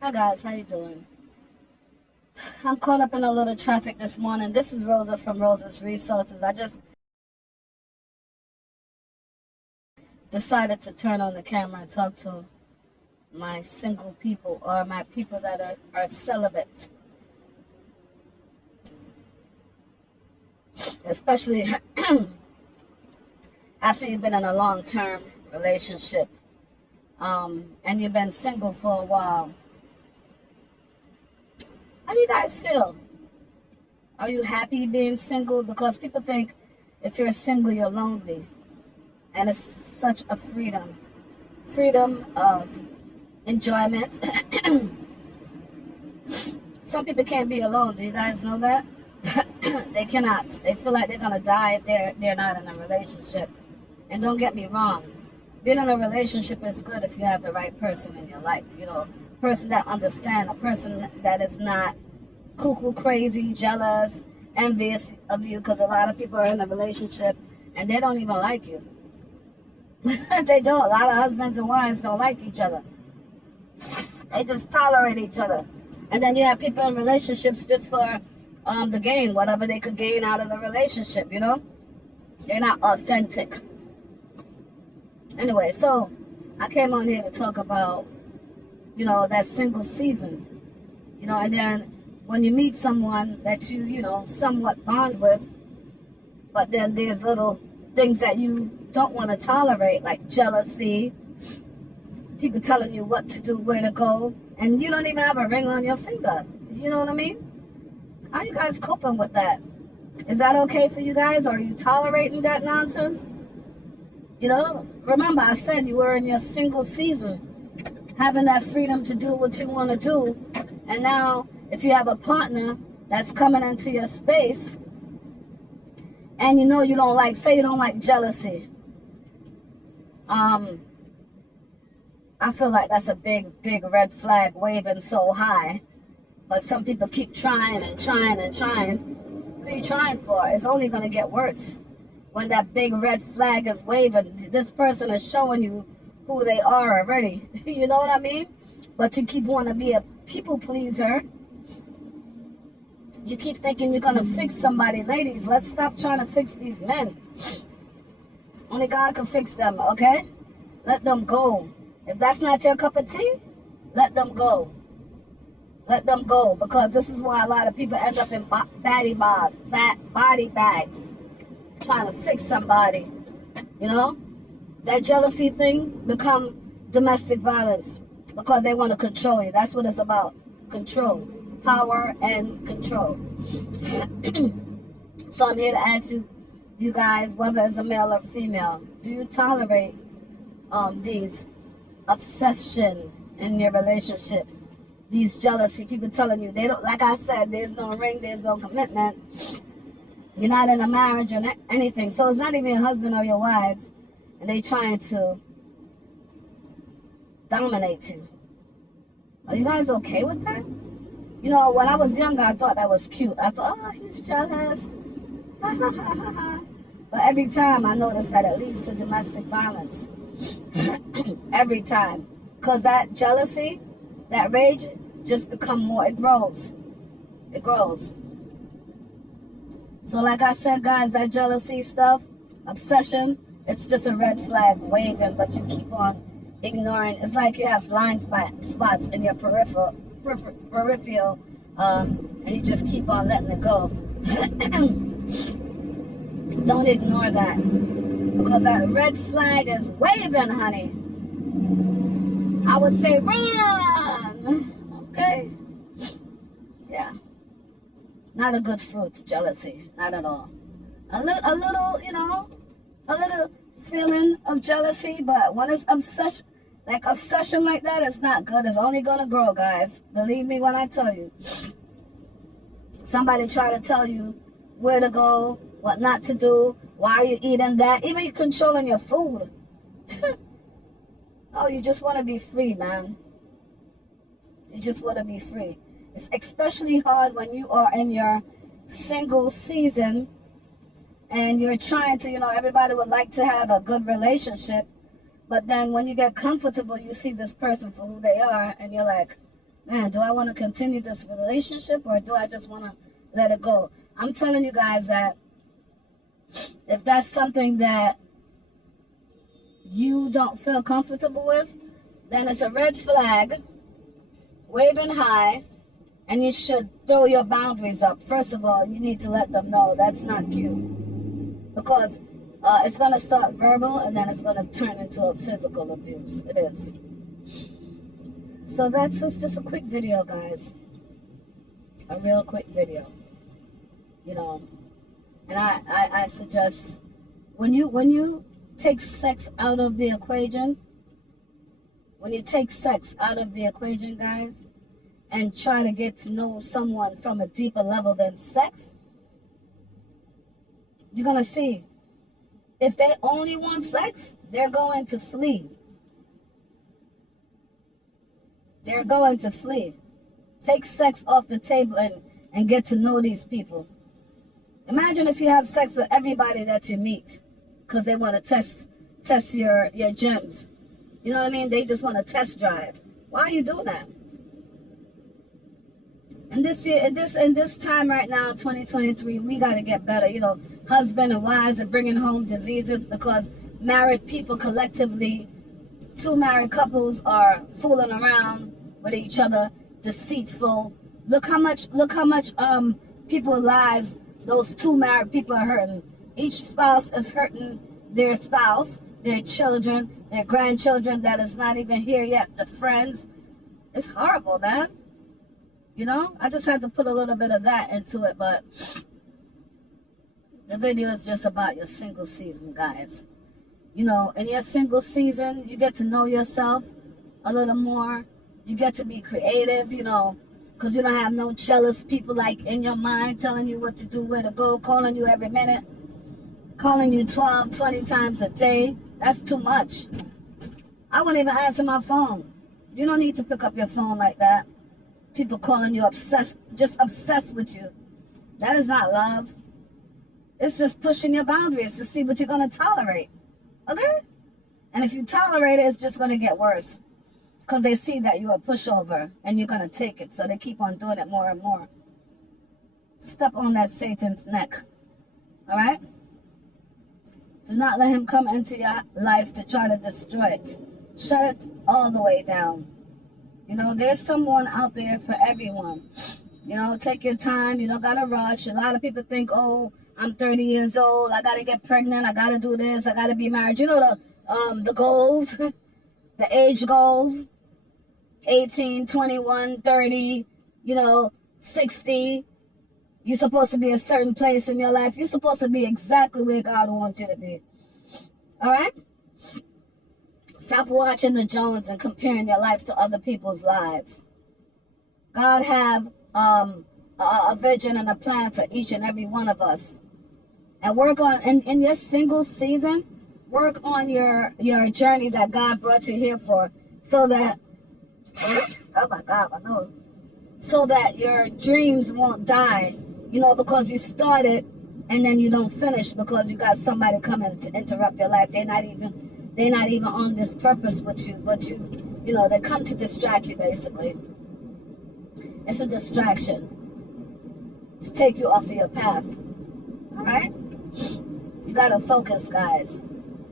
Hi guys, how you doing? I'm caught up in a little traffic this morning. This is Rosa from Rosa's Resources. I just decided to turn on the camera and talk to my single people or my people that are celibate. Especially after you've been in a long-term relationship and you've been single for a while. How do you guys feel? Are you happy being single? Because people think if you're single, you're lonely. And it's such a freedom of enjoyment. Some people can't be alone. Do you guys know that? They cannot. They feel like they're gonna die if they're not in a relationship. And don't get me wrong, being in a relationship is good if you have the right person in your life. You know, a person that understands, a person that is not cuckoo crazy, jealous, envious of you. Because a lot of people are in a relationship and they don't even like you. They don't. A lot of husbands and wives don't like each other. They just tolerate each other. And then you have people in relationships just for the gain, whatever they could gain out of the relationship, you know? They're not authentic. Anyway, so I came on here to talk about, you know, that single season. You know, and then when you meet someone that you know, somewhat bond with, but then there's little things that you don't want to tolerate, like jealousy, people telling you what to do, where to go, and you don't even have a ring on your finger. You know what I mean? How are you guys coping with that? Is that okay for you guys? Are you tolerating that nonsense? You know, remember I said you were in your single season, having that freedom to do what you want to do. And now if you have a partner that's coming into your space and you know you don't like, say you don't like jealousy, I feel like that's a big red flag waving so high. But some people keep trying and trying and trying. What are you trying for? It's only going to get worse. When that big red flag is waving, this person is showing you who they are already. You know what I mean? But you keep wanting to be a people pleaser. You keep thinking you're going to fix somebody. Ladies, let's stop trying to fix these men. Only God can fix them, okay? Let them go. If that's not your cup of tea, let them go. Let them go, because this is why a lot of people end up in body bags, trying to fix somebody. You know, that jealousy thing become domestic violence because they want to control you. That's what it's about: control, power, and control. So I'm here to ask you guys, whether it's a male or female, do you tolerate these obsession in your relationship? These jealousy, people telling you they don't, like I said, there's no ring, there's no commitment. You're not in a marriage or anything. So it's not even your husband or your wives, and they trying to dominate you. Are you guys okay with that? You know, when I was younger, I thought that was cute. I thought, oh, he's jealous. But every time I noticed that it leads to domestic violence. Every time. Because that jealousy, that rage just become more, it grows. It grows. So like I said, guys, that jealousy stuff, obsession, it's just a red flag waving, but you keep on ignoring. It's like you have blind spots in your peripheral, and you just keep on letting it go. Don't ignore that, because that red flag is waving, honey. I would say run. Okay? Yeah. Not a good fruit, jealousy. Not at all. A little, you know, a little feeling of jealousy, but when it's obsession like that, it's not good. It's only gonna grow, guys. Believe me when I tell you. Somebody try to tell you where to go, what not to do, why are you eating that, even you controlling your food. Oh, you just want to be free, man. You just want to be free. It's especially hard when you are in your single season and you're trying to, you know, everybody would like to have a good relationship. But then when you get comfortable, you see this person for who they are and you're like, man, do I want to continue this relationship or do I just want to let it go? I'm telling you guys that if that's something that you don't feel comfortable with, then it's a red flag, waving high, and you should throw your boundaries up. First of all, you need to let them know that's not cute, because it's going to start verbal and then it's going to turn into a physical abuse. It is. So that's just a quick video, guys. A real quick video. You know, and I suggest when you take sex out of the equation, guys, and try to get to know someone from a deeper level than sex, you're going to see if they only want sex, they're going to flee. They're going to flee. Take sex off the table and get to know these people. Imagine if you have sex with everybody that you meet because they want to test your gems. You know what I mean? They just want to test drive. Why are you doing that? And this time right now, 2023, we got to get better. You know, husband and wives are bringing home diseases because married people collectively, two married couples are fooling around with each other, deceitful. Look how much people's lives those two married people are hurting. Each spouse is hurting their spouse, their children, their grandchildren that is not even here yet, the friends. It's horrible, man. You know, I just had to put a little bit of that into it, but the video is just about your single season, guys. You know, in your single season, you get to know yourself a little more. You get to be creative, you know, because you don't have no jealous people like in your mind telling you what to do, where to go, calling you every minute, calling you 12, 20 times a day. That's too much. I wouldn't even answer my phone. You don't need to pick up your phone like that. People calling you just obsessed with you. That is not love. It's just pushing your boundaries to see what you're going to tolerate. Okay? And if you tolerate it, it's just going to get worse. Because they see that you're a pushover and you're going to take it. So they keep on doing it more and more. Step on that Satan's neck. All right? Do not let him come into your life to try to destroy it. Shut it all the way down. You know, there's someone out there for everyone. You know, take your time. You don't got to rush. A lot of people think, oh, I'm 30 years old. I got to get pregnant. I got to do this. I got to be married. You know the goals, the age goals, 18, 21, 30, you know, 60. You're supposed to be a certain place in your life. You're supposed to be exactly where God wants you to be. All right? Stop watching the Jones and comparing your life to other people's lives. God have a vision and a plan for each and every one of us. And work on, in your single season, work on your journey that God brought you here for, so that, oh my God, my nose, so that your dreams won't die, you know, because you started and then you don't finish because you got somebody coming to interrupt your life. They're not even on this purpose with you, but you know, they come to distract you, basically. It's a distraction to take you off of your path. All right? You got to focus, guys.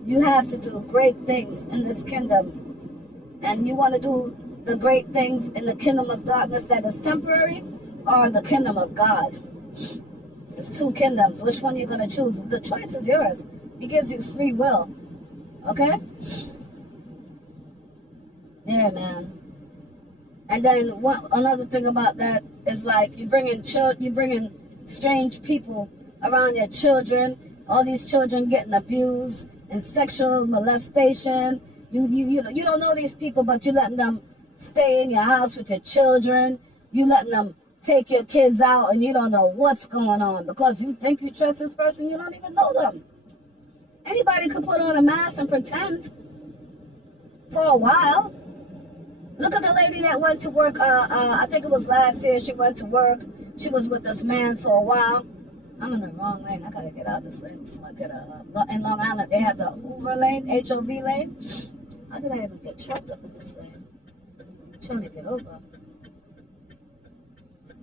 You have to do great things in this kingdom. And you want to do the great things in the kingdom of darkness that is temporary, or the kingdom of God. It's two kingdoms. Which one you're going to choose? The choice is yours. He gives you free will. Okay? Yeah, man. And then another thing about that is, like, you bringing strange people around your children. All these children getting abused and sexual molestation. You don't know these people, but you letting them stay in your house with your children. You letting them take your kids out, and you don't know what's going on because you think you trust this person. You don't even know them. Anybody could put on a mask and pretend for a while. Look at the lady that went to work. I think it was last year. She went to work. She was with this man for a while. I'm in the wrong lane. I gotta get out this lane before I get in Long Island, they have the Hoover lane, HOV lane. How did I even get trapped up in this lane? I'm trying to get over.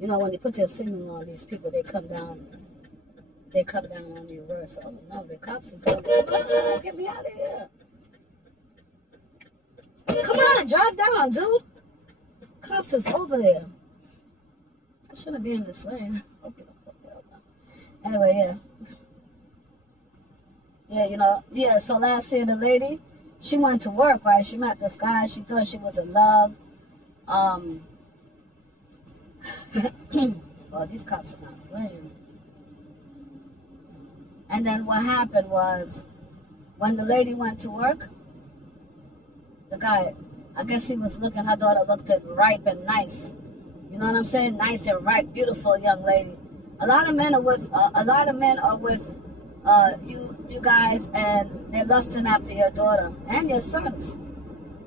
You know, when you put your signal on these people, they come down. They come down on you worse. Oh no, the cops are going, get me out of here. Come on, drive down, dude. Cops is over there. I shouldn't be in this lane. Hope you don't put me over. Anyway, yeah. Yeah, you know, yeah, so last year the lady, she went to work, right? She met this guy. She thought she was in love. Well, these cops are not playing. And then what happened was, when the lady went to work, the guy, I guess he was looking, her daughter looked at ripe and nice. You know what I'm saying? Nice and ripe, beautiful young lady. A lot of men are with, you guys, and they're lusting after your daughter and your sons.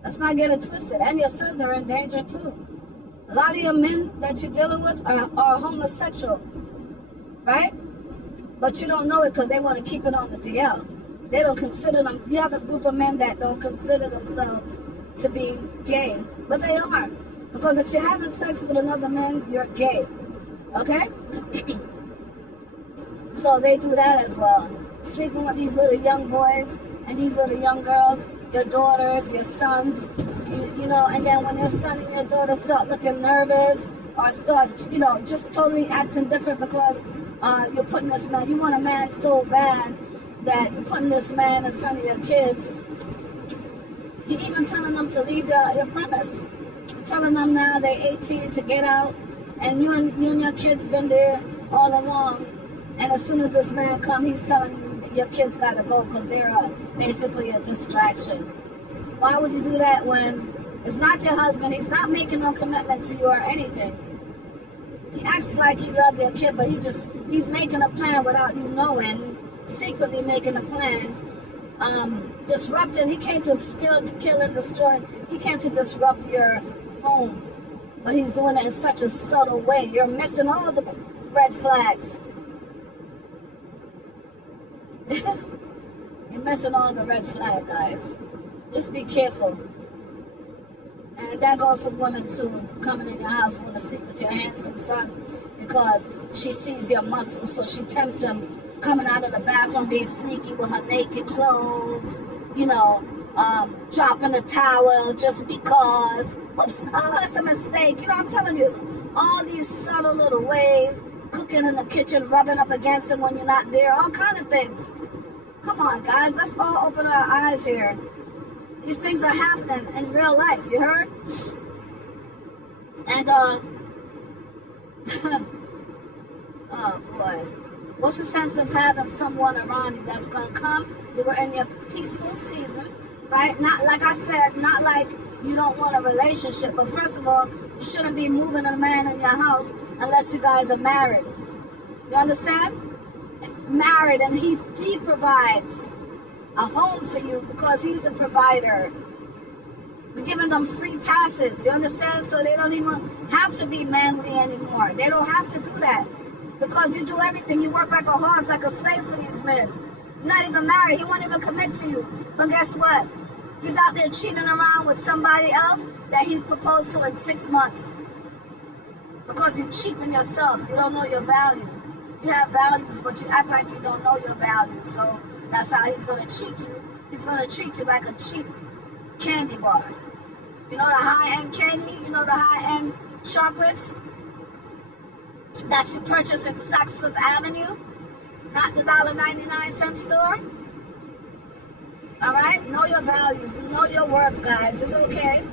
Let's not get it twisted. And your sons are in danger too. A lot of your men that you're dealing with are homosexual, right? But you don't know it because they want to keep it on the DL. They don't consider them. You have a group of men that don't consider themselves to be gay, but they are. Because if you're having sex with another man, you're gay. Okay? So they do that as well. Sleeping with these little young boys and these little young girls, your daughters, your sons, you know, and then when your son and your daughter start looking nervous or start, you know, just totally acting different because you're putting this man, you want a man so bad that you're putting this man in front of your kids. You're even telling them to leave your premise. You're telling them now they're 18 to get out, and you and your kids been there all along. And as soon as this man comes, he's telling you your kids got to go because they're basically a distraction. Why would you do that when it's not your husband? He's not making no commitment to you or anything. He acts like he loves your kid, but he's making a plan without you knowing, secretly making a plan. Disrupting, he came to steal, kill, and destroy. He came to disrupt your home. But he's doing it in such a subtle way. You're missing all the red flags. You're missing all the red flag, guys. Just be careful. And that goes for women too, coming in your house, want to sleep with your handsome son because she sees your muscles, so she tempts him coming out of the bathroom being sneaky with her naked clothes, you know, dropping a towel just because. Oops, oh, it's a mistake. You know, I'm telling you, all these subtle little ways, cooking in the kitchen, rubbing up against him when you're not there, all kind of things. Come on, guys, let's all open our eyes here. These things are happening in real life, you heard? And, oh boy. What's the sense of having someone around you that's going to come? You were in your peaceful season, right? Not, like I said, not like you don't want a relationship. But first of all, you shouldn't be moving a man in your house unless you guys are married. You understand? Married, and he provides a home for you because he's a provider. We're giving them free passes, you understand? So they don't even have to be manly anymore. They don't have to do that because you do everything. You work like a horse, like a slave for these men. You're not even married. He won't even commit to you. But guess what? He's out there cheating around with somebody else that he proposed to in 6 months. Because you cheapen yourself. You don't know your value. You have values, but you act like you don't know your value. So that's how he's going to treat you. He's going to treat you like a cheap candy bar. You know the high-end candy? You know the high-end chocolates that you purchase in Saks Fifth Avenue? Not the $1.99 store? All right? Know your values. Know your worth, guys. It's okay.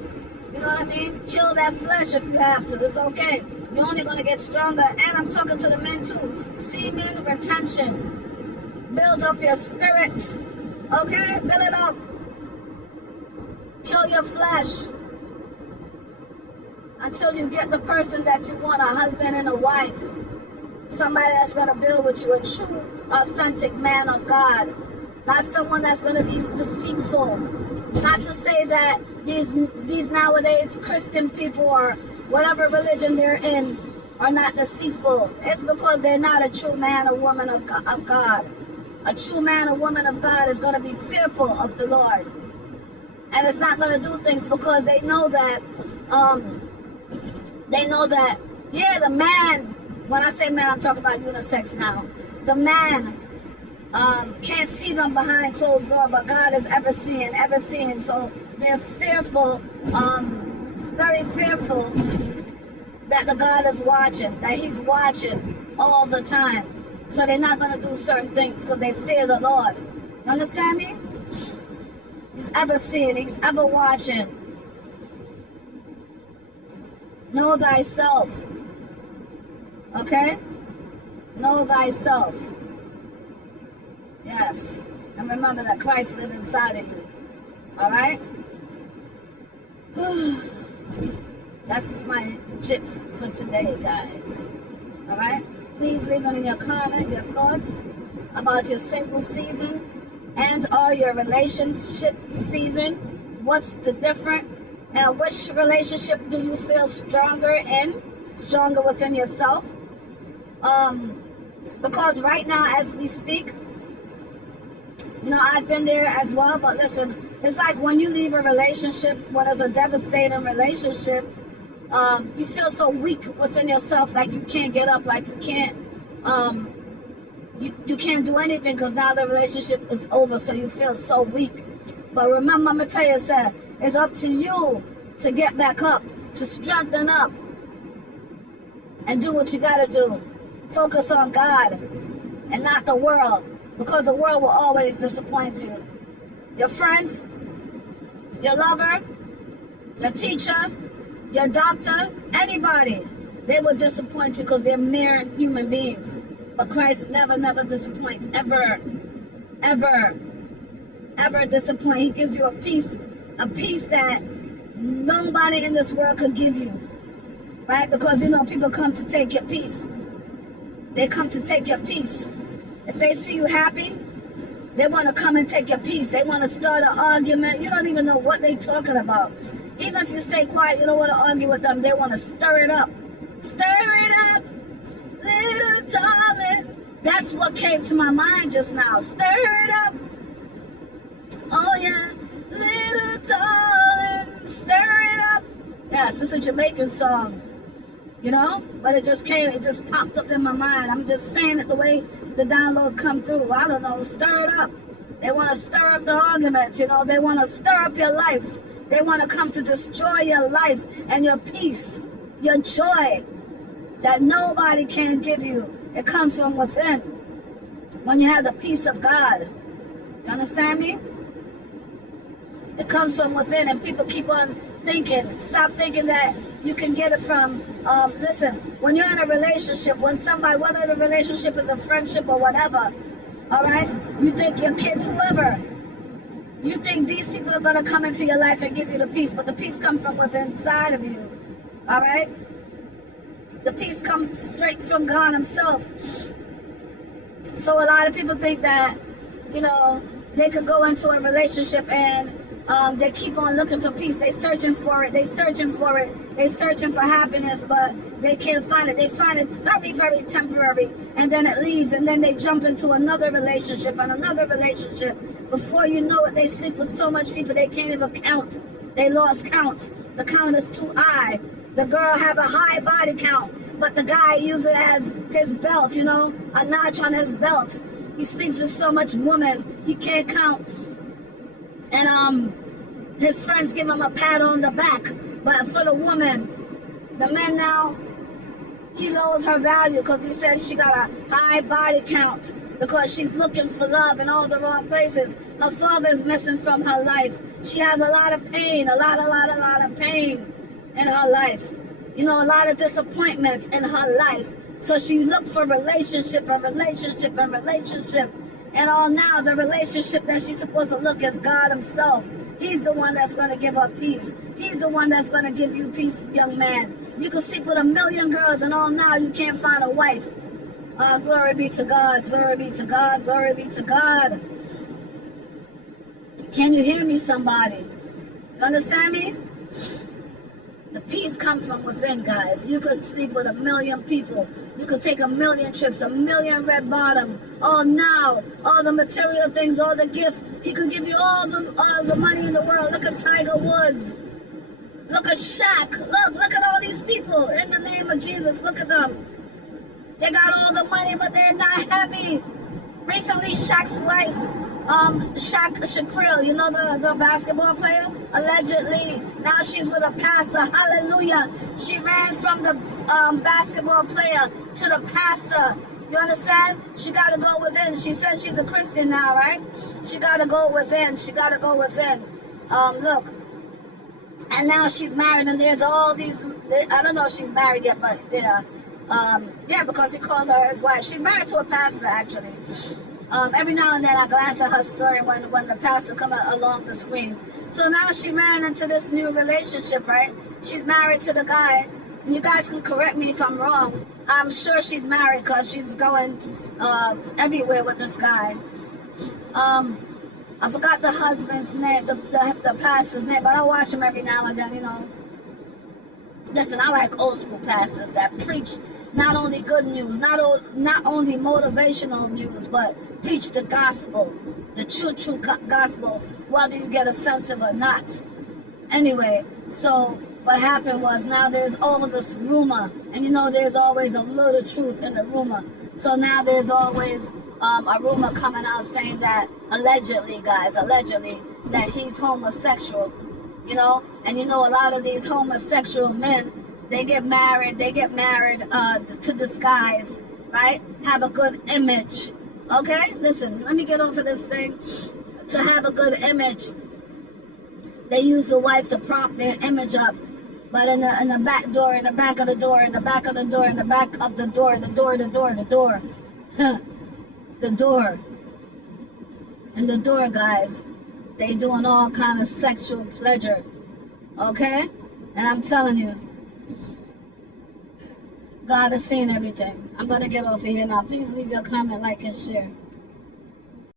You know what I mean? Kill that flesh if you have to. It's okay. You're only going to get stronger. And I'm talking to the men too. Semen retention. Build up your spirit. Okay? Build it up. Kill your flesh. Until you get the person that you want, a husband and a wife. Somebody that's going to build with you, a true, authentic man of God. Not someone that's going to be deceitful. Not to say that these nowadays Christian people or whatever religion they're in are not deceitful. It's because they're not a true man or woman of God. A true man or woman of God is going to be fearful of the Lord. And it's not going to do things because they know that Yeah, the man, when I say man, I'm talking about unisex now. The man can't see them behind closed door, but God is ever seeing. So they're fearful, very fearful that the God is watching, that he's watching all the time. So they're not going to do certain things because they fear the Lord. You understand me? He's ever seeing, he's ever watching. Know thyself. Okay? Know thyself. Yes. And remember that Christ lives inside of you. Alright? That's my tips for today, guys. Alright? Please leave in your comment your thoughts about your single season and or your relationship season. What's the difference? And which relationship do you feel stronger in? Stronger within yourself? Because right now as we speak, you know, I've been there as well, but listen, it's like when you leave a relationship, what is a devastating relationship, you feel so weak within yourself, like you can't get up, like you can't, you can't do anything because now the relationship is over, so you feel so weak. But remember, I'm going to tell you, sir, it's up to you to get back up, to strengthen up, and do what you got to do. Focus on God and not the world, because the world will always disappoint you. Your friends, your lover, your teacher, your doctor, anybody, they will disappoint you because they're mere human beings. But Christ never, never disappoints, ever, ever, ever disappoint. He gives you a peace that nobody in this world could give you, right? Because, you know, people come to take your peace. They come to take your peace. If they see you happy, they want to come and take your peace. They want to start an argument. You don't even know what they're talking about. Even if you stay quiet, you don't want to argue with them. They want to stir it up. Stir it up, little darling. That's what came to my mind just now. Stir it up. Oh yeah, little darling, stir it up. Yes, it's a Jamaican song, you know, but it just popped up in my mind. I'm just saying it the way the download come through. I don't know, stir it up. They want to stir up the arguments, you know, they want to stir up your life. They want to come to destroy your life and your peace, your joy that nobody can give you. It comes from within when you have the peace of God. You understand me? It comes from within, and people keep on thinking. Stop thinking that you can get it from, listen, when you're in a relationship, when somebody, whether the relationship is a friendship or whatever, all right, you think your kids, whoever, you think these people are going to come into your life and give you the peace, but the peace comes from within inside of you, all right? The peace comes straight from God himself. So a lot of people think that, you know, they could go into a relationship and they keep on looking for peace. They're searching for it. They're searching for it. They're searching for happiness, but they can't find it. They find it's very, very temporary, and then it leaves, and then they jump into another relationship and another relationship. Before you know it, they sleep with so much people they can't even count. They lost count. The count is too high. The girl have a high body count, but the guy uses it as his belt, you know, a notch on his belt. He sleeps with so much woman, he can't count. And his friends give him a pat on the back. But for the woman, the man now, he lowers her value because he says she got a high body count because she's looking for love in all the wrong places. Her father's missing from her life. She has a lot of pain, a lot of pain in her life. You know, a lot of disappointments in her life. So she looked for relationship. And all now, the relationship that she's supposed to look is God himself. He's the one that's going to give her peace. He's the one that's going to give you peace, young man. You can sleep with 1,000,000 girls and all now you can't find a wife. Glory be to God, glory be to God, glory be to God. Can you hear me, somebody? You understand me? The peace comes from within, guys. You could sleep with 1,000,000 people. You could take 1,000,000 trips, 1,000,000 red bottom. All now, all the material things, all the gift. He could give you all the money in the world. Look at Tiger Woods. Look at Shaq. Look at all these people. In the name of Jesus, look at them. They got all the money, but they're not happy. Recently, Shaq's wife, Shaquille, you know the basketball player? Allegedly, now she's with a pastor. Hallelujah. She ran from the basketball player to the pastor. You understand? She got to go within. She says she's a Christian now, right? She got to go within. She got to go within. Look. And now she's married, and there's all these, I don't know if she's married yet, but yeah. Yeah, because he calls her his wife. She's married to a pastor, actually. Every now and then I glance at her story when the pastor comes along the screen. So now she ran into this new relationship, right? She's married to the guy. And you guys can correct me if I'm wrong. I'm sure she's married because she's going everywhere with this guy. I forgot the husband's name, the pastor's name, but I watch him every now and then, you know. Listen, I like old school pastors that preach not only good news, not only motivational news, but preach the gospel, the true gospel, whether you get offensive or not. Anyway, so what happened was now there's all this rumor, and you know there's always a little truth in the rumor. So now there's always a rumor coming out saying that allegedly, guys, that he's homosexual, you know, and you know a lot of these homosexual men, they get married to disguise, right? Have a good image, okay? Listen, let me get off of this thing. To have a good image, they use the wife to prop their image up. But in the back door, in the back of the door, in the back of the door, in the back of the door, the door, the door, and the door, guys, they doing all kind of sexual pleasure, okay? And I'm telling you, God has seen everything. I'm going to get off of here now. Please leave your comment, like, and share.